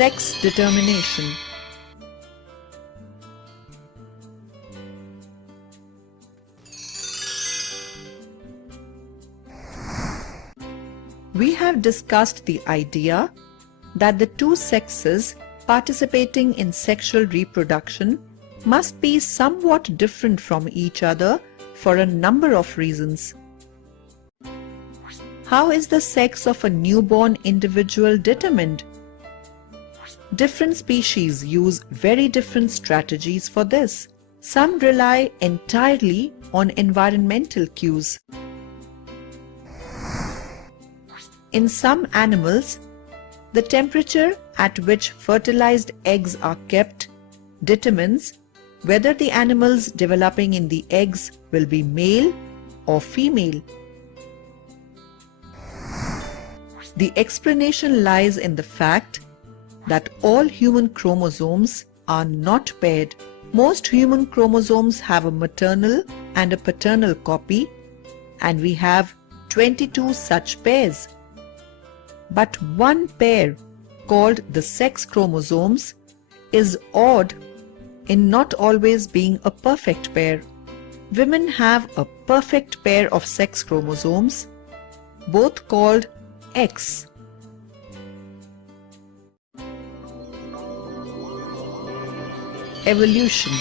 Sex determination. We have discussed the idea that the two sexes participating in sexual reproduction must be somewhat different from each other for a number of reasons. How is the sex of a newborn individual determined? Different species use very different strategies for this. Some rely entirely on environmental cues. In some animals, the temperature at which fertilized eggs are kept determines whether the animals developing in the eggs will be male or female. The explanation lies in the fact that all human chromosomes are not paired. Most human chromosomes have a maternal and a paternal copy, and we have 22 such pairs. But one pair, called the sex chromosomes, is odd in not always being a perfect pair. Women have a perfect pair of sex chromosomes, both called X. Evolution.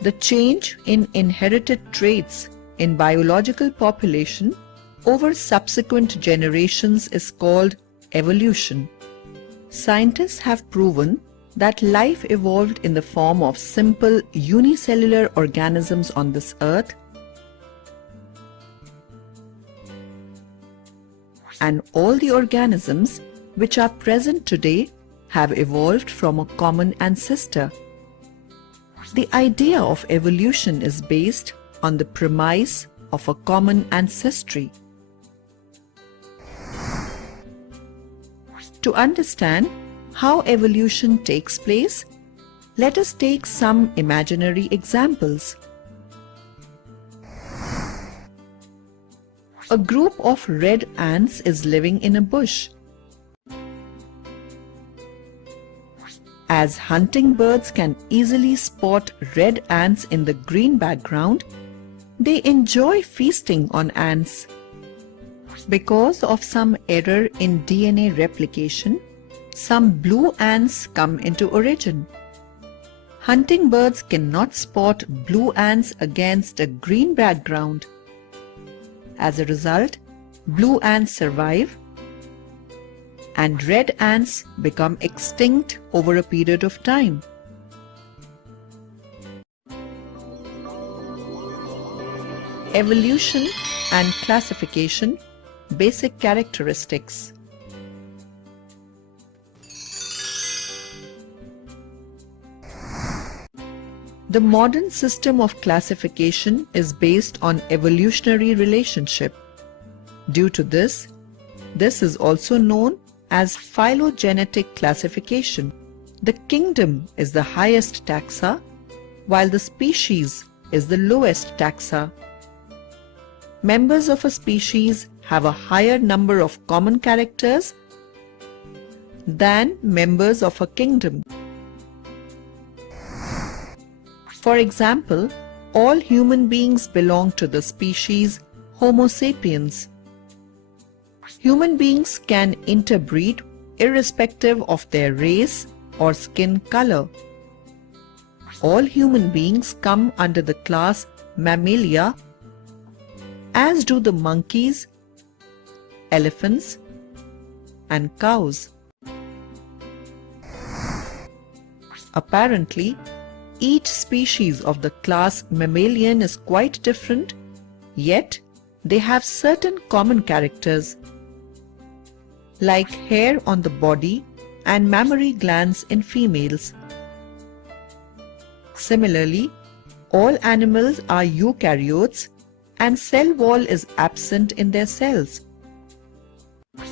The change in inherited traits in biological population over subsequent generations is called evolution. Scientists have proven that life evolved in the form of simple unicellular organisms on this earth, and all the organisms which are present today have evolved from a common ancestor. The idea of evolution is based on the premise of a common ancestry. To understand how evolution takes place, let us take some imaginary examples. A group of red ants is living in a bush. As hunting birds can easily spot red ants in the green background, they enjoy feasting on ants. Because of some error in DNA replication, some blue ants come into origin. Hunting birds cannot spot blue ants against a green background. As a result, blue ants survive and red ants become extinct over a period of time. Evolution and classification, basic characteristics. The modern system of classification is based on evolutionary relationship. Due to this is also known as phylogenetic classification. The kingdom is the highest taxa, while the species is the lowest taxa. Members of a species have a higher number of common characters than members of a kingdom. For example, all human beings belong to the species Homo sapiens. Human beings can interbreed irrespective of their race or skin color. All human beings come under the class Mammalia, as do the monkeys, elephants, and cows. Apparently, each species of the class mammalian is quite different, yet they have certain common characters, like hair on the body and mammary glands in females. Similarly, all animals are eukaryotes and cell wall is absent in their cells.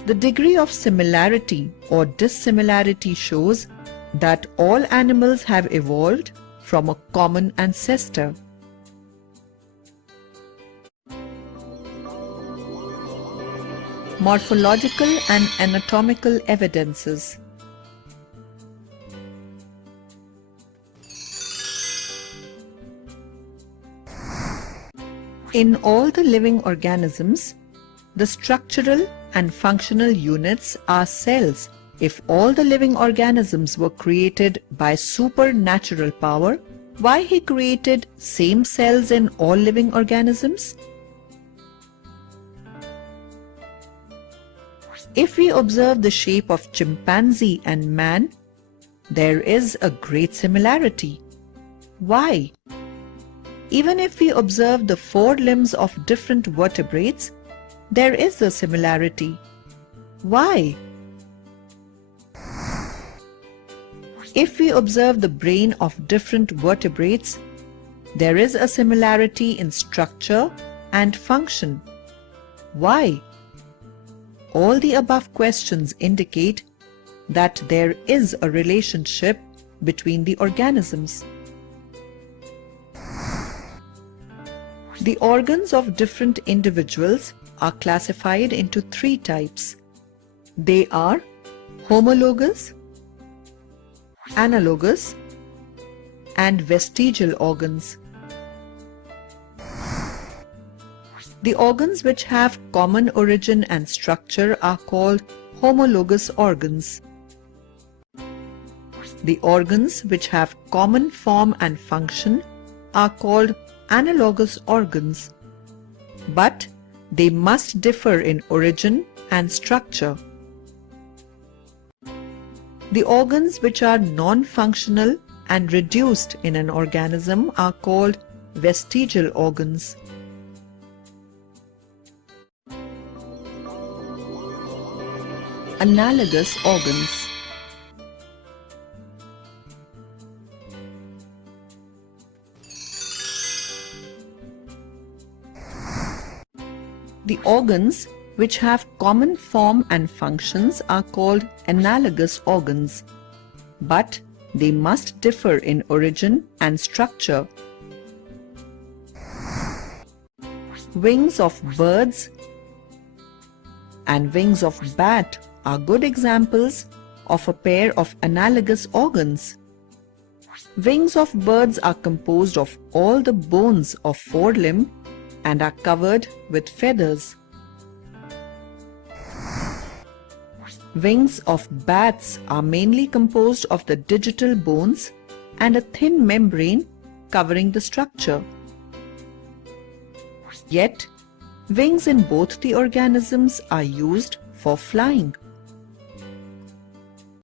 The degree of similarity or dissimilarity shows that all animals have evolved from a common ancestor. Morphological and anatomical evidences. In all the living organisms, the structural and functional units are cells. If all the living organisms were created by supernatural power, why he created same cells in all living organisms? If we observe the shape of chimpanzee and man, there is a great similarity. Why? Even if we observe the four limbs of different vertebrates, there is a similarity. Why? If we observe the brain of different vertebrates, there is a similarity in structure and function. Why? All the above questions indicate that there is a relationship between the organisms. The organs of different individuals are classified into three types. They are homologous, analogous, and vestigial organs. The organs which have common origin and structure are called homologous organs. The organs which have common form and function are called analogous organs, but they must differ in origin and structure. The organs which are non-functional and reduced in an organism are called vestigial organs. Analogous organs. The organs which have common form and functions are called analogous organs, but they must differ in origin and structure. Wings of birds and wings of bat are good examples of a pair of analogous organs. Wings of birds are composed of all the bones of forelimb and are covered with feathers. Wings of bats are mainly composed of the digital bones and a thin membrane covering the structure. Yet, wings in both the organisms are used for flying.